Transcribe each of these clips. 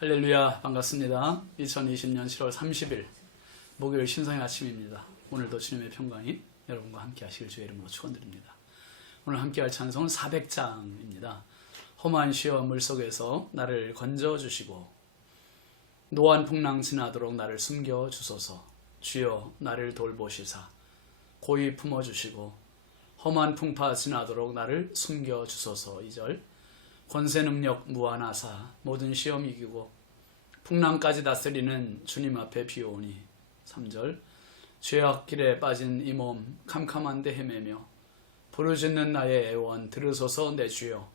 할렐루야, 반갑습니다. 2020년 7월 30일 목요일 신성의 아침입니다. 오늘도 주님의 평강이 여러분과 함께 하시길 주의 이름으로 축원드립니다. 오늘 함께 할 찬송은 400장입니다. 험한 시험 물속에서 나를 건져주시고 노한 풍랑 지나도록 나를 숨겨주소서. 주여 나를 돌보시사 고이 품어주시고 험한 풍파 지나도록 나를 숨겨주소서. 2절 권세 능력 무한하사 모든 시험 이기고 풍랑까지 다스리는 주님 앞에 비오니. 3절 죄악길에 빠진 이 몸 캄캄한데 헤매며 부르짖는 나의 애원 들으소서. 내 주여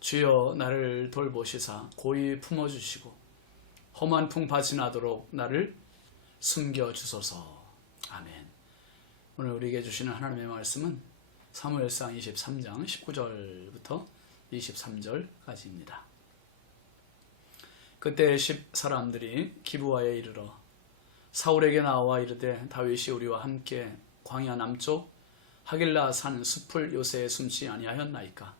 주여 나를 돌보시사 고이 품어주시고 험한 풍파 지나도록 나를 숨겨주소서. 아멘. 오늘 우리에게 주시는 하나님의 말씀은 사무엘상 23장 19절부터 23절까지입니다. 그때 10 사람들이 기브아에 이르러 사울에게 나와 이르되 다윗이 우리와 함께 광야 남쪽 하길라 산 숲을 요새에 숨지 아니하였나이까.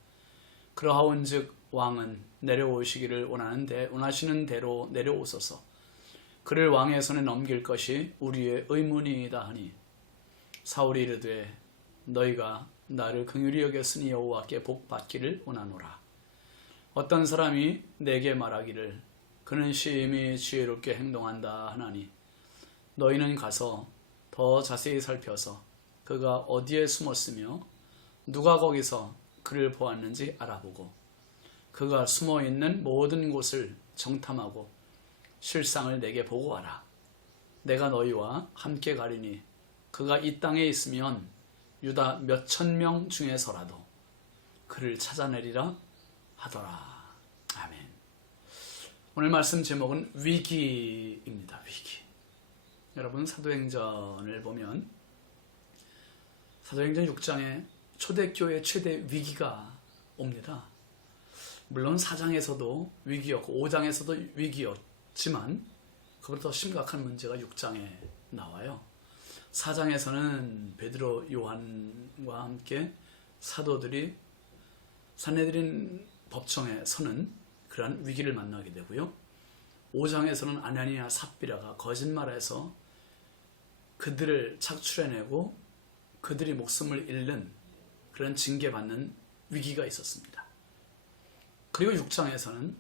그러하온즉 왕은 내려오시기를 원하시는 대로 내려오소서. 그를 왕의 손에 넘길 것이 우리의 의문이다 하니 사울이 이르되 너희가 나를 긍휼히 여겼으니 여호와께 복 받기를 원하노라. 어떤 사람이 내게 말하기를 그는 심히 지혜롭게 행동한다 하나니 너희는 가서 더 자세히 살펴서 그가 어디에 숨었으며 누가 거기서 그를 보았는지 알아보고 그가 숨어있는 모든 곳을 정탐하고 실상을 내게 보고하라. 내가 너희와 함께 가리니 그가 이 땅에 있으면 유다 몇천 명 중에서라도 그를 찾아내리라 하더라. 아멘. 오늘 말씀 제목은 위기입니다. 위기. 여러분 사도행전을 보면 사도행전 6장에 초대교회 최대 위기가 옵니다. 물론 4장에서도 위기였고 5장에서도 위기였지만 그보다 더 심각한 문제가 6장에 나와요. 4장에서는 베드로, 요한과 함께 사도들이 산헤드린 법정에 서는 그러한 위기를 만나게 되고요. 5장에서는 아나니아, 삽비라가 거짓말해서 그들을 착출해내고 그들이 목숨을 잃는 그런 징계받는 위기가 있었습니다. 그리고 6장에서는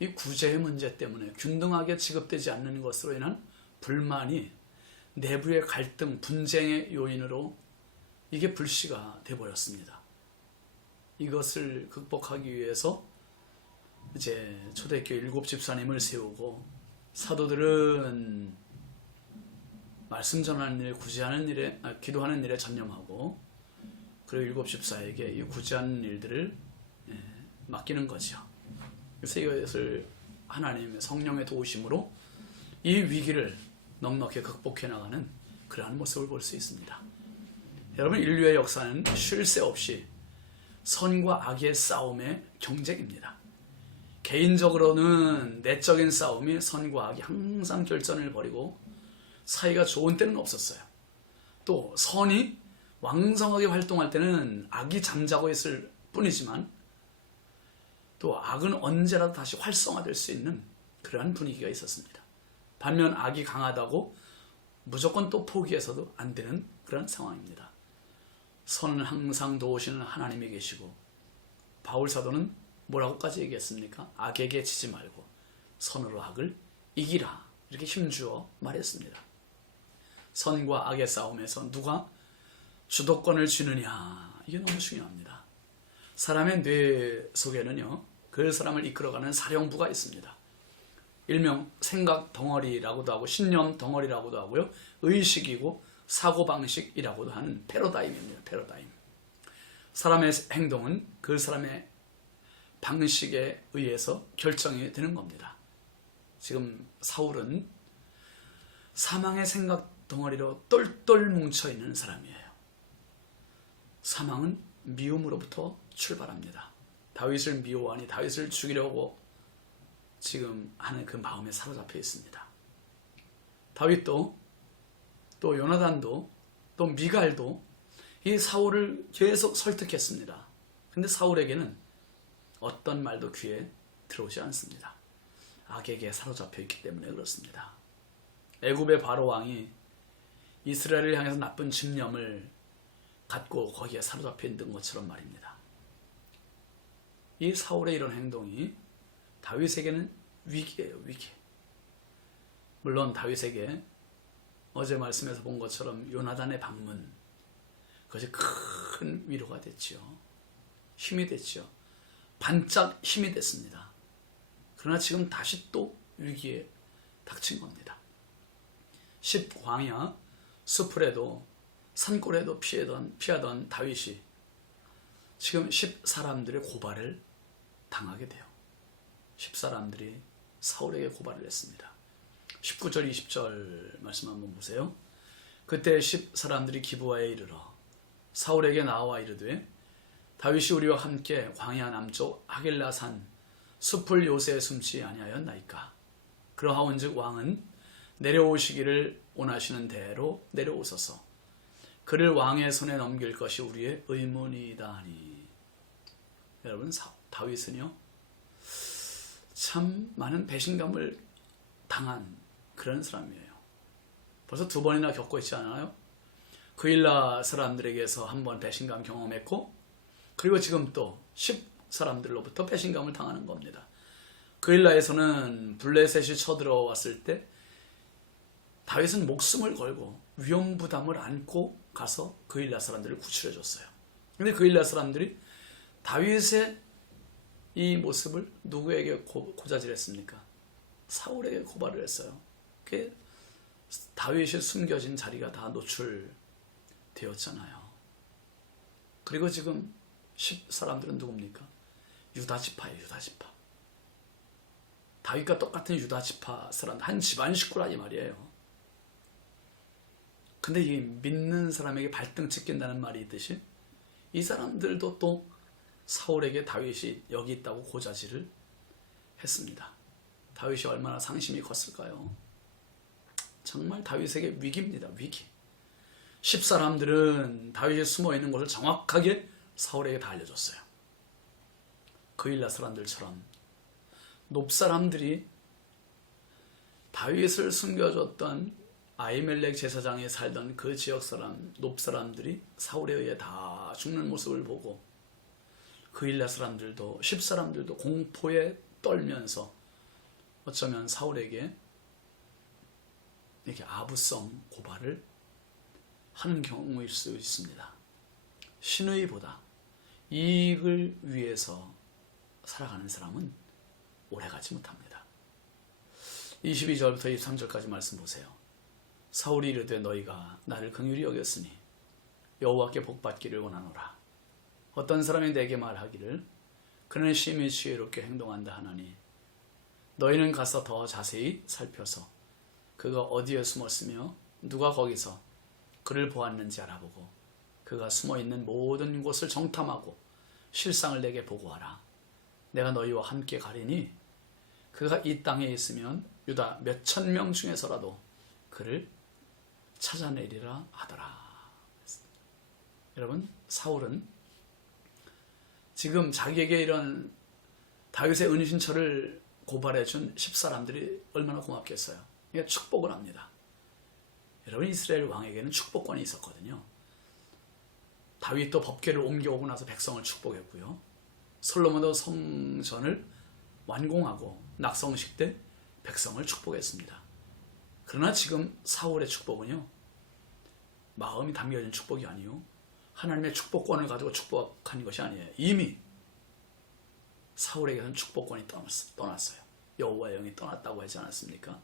이 구제의 문제 때문에 균등하게 지급되지 않는 것으로 인한 불만이 내부의 갈등, 분쟁의 요인으로 이게 불씨가 돼버렸습니다. 이것을 극복하기 위해서 이제 초대교회 7 집사님을 세우고 사도들은 말씀 전하는 일, 구제하는 일에, 기도하는 일에 전념하고 그리고 7 집사에게 이 구제하는 일들을 맡기는 거죠. 그래서 이것을 하나님의 성령의 도우심으로 이 위기를 넉넉히 극복해 나가는 그러한 모습을 볼 수 있습니다. 여러분, 인류의 역사는 쉴 새 없이 선과 악의 싸움의 경쟁입니다. 개인적으로는 내적인 싸움이 선과 악이 항상 결전을 벌이고 사이가 좋은 때는 없었어요. 또 선이 왕성하게 활동할 때는 악이 잠자고 있을 뿐이지만 또 악은 언제라도 다시 활성화될 수 있는 그러한 분위기가 있었습니다. 반면 악이 강하다고 무조건 또 포기해서도 안 되는 그런 상황입니다. 선은 항상 도우시는 하나님이 계시고 바울 사도는 뭐라고까지 얘기했습니까? 악에게 지지 말고 선으로 악을 이기라, 이렇게 힘주어 말했습니다. 선과 악의 싸움에서 누가 주도권을 쥐느냐, 이게 너무 중요합니다. 사람의 뇌 속에는요, 그 사람을 이끌어가는 사령부가 있습니다. 일명 생각 덩어리라고도 하고 신념 덩어리라고도 하고요, 의식이고 사고방식이라고도 하는 패러다임입니다. 패러다임. 사람의 행동은 그 사람의 방식에 의해서 결정이 되는 겁니다. 지금 사울은 사망의 생각 덩어리로 똘똘 뭉쳐있는 사람이에요. 사망은 미움으로부터 출발합니다. 다윗을 미워하니 다윗을 죽이려고 지금 하는 그 마음에 사로잡혀 있습니다. 다윗도 또 요나단도 또 미갈도 이 사울을 계속 설득했습니다. 근데 사울에게는 어떤 말도 귀에 들어오지 않습니다. 악에게 사로잡혀 있기 때문에 그렇습니다. 애굽의 바로 왕이 이스라엘을 향해서 나쁜 집념을 갖고 거기에 사로잡혀 있는 것처럼 말입니다. 이 사울의 이런 행동이 다윗에게는 위기예요, 위기. 물론 다윗에게 어제 말씀에서 본 것처럼 요나단의 방문, 그것이 큰 위로가 됐지요. 힘이 됐지요. 반짝 힘이 됐습니다. 그러나 지금 다시 또 위기에 닥친 겁니다. 10광야 숲풀에도 산골에도 피하던 다윗이 지금 10사람들의 고발을 당하게 돼요. 10사람들이 사울에게 고발을 했습니다. 19절 20절 말씀 한번 보세요. 그때 10사람들이 기브아에 이르러 사울에게 나와 이르되 다윗이 우리와 함께 광야 남쪽 하길라산 숲풀 요새에 숨지 아니하였나이까. 그러하온즉 왕은 내려오시기를 원하시는 대로 내려오소서. 그를 왕의 손에 넘길 것이 우리의 의문이다 하니. 여러분, 다윗은요 참 많은 배신감을 당한 그런 사람이에요. 벌써 2번이나 겪고 있지 않아요? 그일라 사람들에게서 한 번 배신감 경험했고, 그리고 지금 또 10사람들로부터 배신감을 당하는 겁니다. 그일라에서는 블레셋이 쳐들어왔을 때 다윗은 목숨을 걸고 위험부담을 안고 가서 그일라 사람들을 구출해 줬어요. 근데 그일라 사람들이 다윗의 이 모습을 누구에게 고자질했습니까? 사울에게 고발을 했어요. 그게 다윗이 숨겨진 자리가 다 노출되었잖아요. 그리고 지금 10사람들은 누굽니까? 유다지파예요, 유다지파. 다윗과 똑같은 유다지파 사람, 한 집안 식구라 이 말이에요. 근데 이 믿는 사람에게 발등 찍힌다는 말이 있듯이 이 사람들도 또 사울에게 다윗이 여기 있다고 고자질을 했습니다. 다윗이 얼마나 상심이 컸을까요? 정말 다윗에게 위기입니다, 위기. 10사람들은 다윗이 숨어있는 곳을 정확하게 사울에게 다 알려줬어요. 그일라 사람들처럼 놉사람들이 다윗을 숨겨줬던 아히멜렉 제사장이 살던 그 지역 사람, 놉사람들이 사울에 의해 다 죽는 모습을 보고 그일라 사람들도 10사람들도 공포에 떨면서 어쩌면 사울에게 이렇게 아부성 고발을 하는 경우일 수 있습니다. 신의보다 이익을 위해서 살아가는 사람은 오래가지 못합니다. 22절부터 23절까지 말씀 보세요. 사울이 이르되 너희가 나를 긍휼히 여겼으니 여호와께 복받기를 원하노라. 어떤 사람이 내게 말하기를 그는 심히 지혜롭게 행동한다 하나니 너희는 가서 더 자세히 살펴서 그가 어디에 숨었으며 누가 거기서 그를 보았는지 알아보고 그가 숨어있는 모든 곳을 정탐하고 실상을 내게 보고하라. 내가 너희와 함께 가리니 그가 이 땅에 있으면 유다 몇천 명 중에서라도 그를 찾아내리라 하더라. 여러분, 사울은 지금 자기에게 이런 다윗의 은신처를 고발해준 10사람들이 얼마나 고맙겠어요. 이게 축복을 합니다. 여러분, 이스라엘 왕에게는 축복권이 있었거든요. 다윗도 법궤를 옮겨오고 나서 백성을 축복했고요. 솔로몬도 성전을 완공하고 낙성식 때 백성을 축복했습니다. 그러나 지금 사울의 축복은요, 마음이 담겨진 축복이 아니요 하나님의 축복권을 가지고 축복하는 것이 아니에요. 이미 사울에게는 축복권이 떠났어요. 여호와의 영이 떠났다고 하지 않았습니까?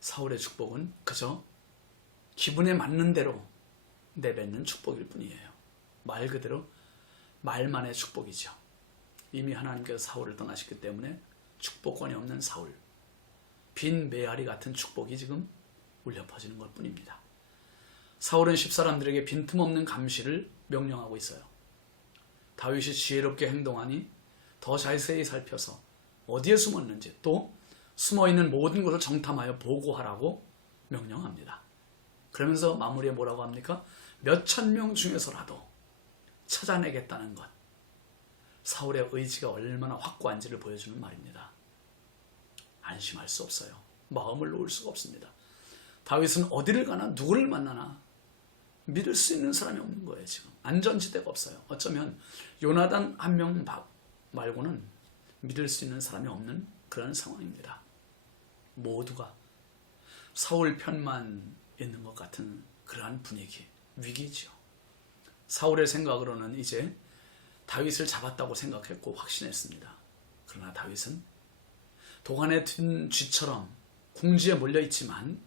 사울의 축복은 그저 기분에 맞는 대로 내뱉는 축복일 뿐이에요. 말 그대로 말만의 축복이죠. 이미 하나님께서 사울을 떠나셨기 때문에 축복권이 없는 사울, 빈 메아리 같은 축복이 지금 울려 퍼지는 것 뿐입니다. 사울은 10사람들에게 빈틈없는 감시를 명령하고 있어요. 다윗이 지혜롭게 행동하니 더 자세히 살펴서 어디에 숨었는지 또 숨어있는 모든 것을 정탐하여 보고하라고 명령합니다. 그러면서 마무리에 뭐라고 합니까? 몇천 명 중에서라도 찾아내겠다는 것. 사울의 의지가 얼마나 확고한지를 보여주는 말입니다. 안심할 수 없어요. 마음을 놓을 수가 없습니다. 다윗은 어디를 가나 누구를 만나나 믿을 수 있는 사람이 없는 거예요. 지금 안전지대가 없어요. 어쩌면 요나단 한 명 말고는 믿을 수 있는 사람이 없는 그런 상황입니다. 모두가 사울 편만 있는 것 같은 그러한 분위기, 위기지요. 사울의 생각으로는 이제 다윗을 잡았다고 생각했고 확신했습니다. 그러나 다윗은 도간에 든 쥐처럼 궁지에 몰려있지만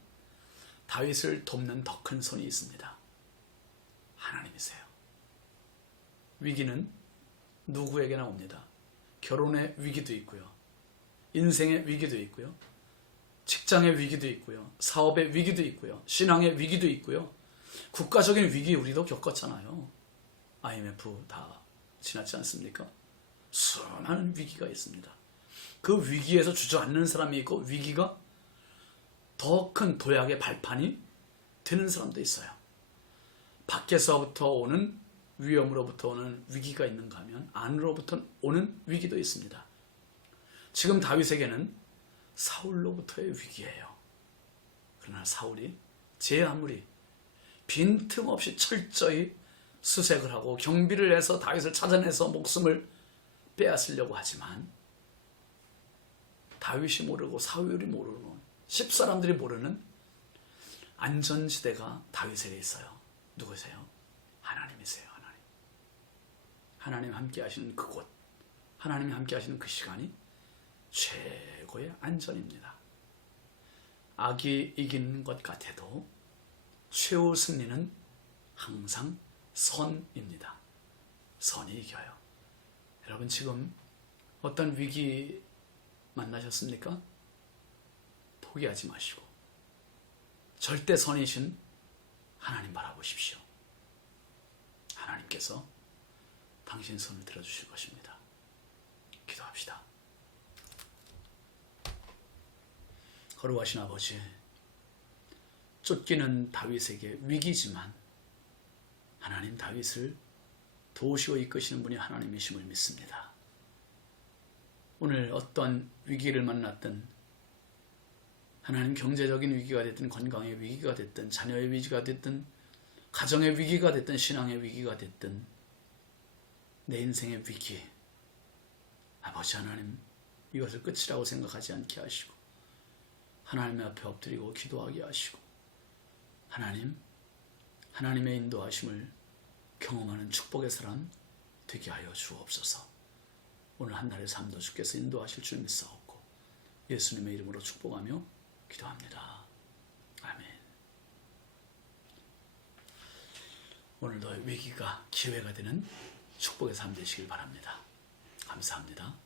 다윗을 돕는 더 큰 손이 있습니다. 하나님이세요. 위기는 누구에게나 옵니다. 결혼의 위기도 있고요. 인생의 위기도 있고요. 직장의 위기도 있고요. 사업의 위기도 있고요. 신앙의 위기도 있고요. 국가적인 위기 우리도 겪었잖아요. IMF 다 지났지 않습니까? 수많은 위기가 있습니다. 그 위기에서 주저앉는 사람이 있고 위기가 더 큰 도약의 발판이 되는 사람도 있어요. 밖에서부터 오는 위험으로부터 오는 위기가 있는가 하면 안으로부터 오는 위기도 있습니다. 지금 다윗에게는 사울로부터의 위기예요. 그러나 사울이 제 아무리 빈틈없이 철저히 수색을 하고 경비를 해서 다윗을 찾아내서 목숨을 빼앗으려고 하지만 다윗이 모르고 사울이 모르고 10사람들이 모르는 안전지대가 다윗에게 있어요. 누구세요? 하나님이세요. 하나님 함께 하시는 그곳, 하나님이 함께 하시는 그 시간이 최고의 안전입니다. 악이 이기는 것 같아도 최후 승리는 항상 선입니다. 선이 이겨요. 여러분 지금 어떤 위기 만나셨습니까? 포기하지 마시고 절대 선이신 하나님 바라보십시오. 하나님께서 당신 손을 들어주실 것입니다. 기도합시다. 거룩하신 아버지, 쫓기는 다윗에게 위기지만 하나님 다윗을 도우시고 이끄시는 분이 하나님이심을 믿습니다. 오늘 어떤 위기를 만났든 하나님 경제적인 위기가 됐든 건강의 위기가 됐든 자녀의 위기가 됐든 가정의 위기가 됐든 신앙의 위기가 됐든 내 인생의 위기, 아버지 하나님 이것을 끝이라고 생각하지 않게 하시고 하나님 앞에 엎드리고 기도하게 하시고 하나님의 인도하심을 경험하는 축복의 사람 되게 하여 주옵소서. 오늘 한 날의 삶도 주께서 인도하실 줄 믿사옵고 예수님의 이름으로 축복하며 기도합니다. 아멘. 오늘도 위기가 기회가 되는 축복의 삶 되시길 바랍니다. 감사합니다.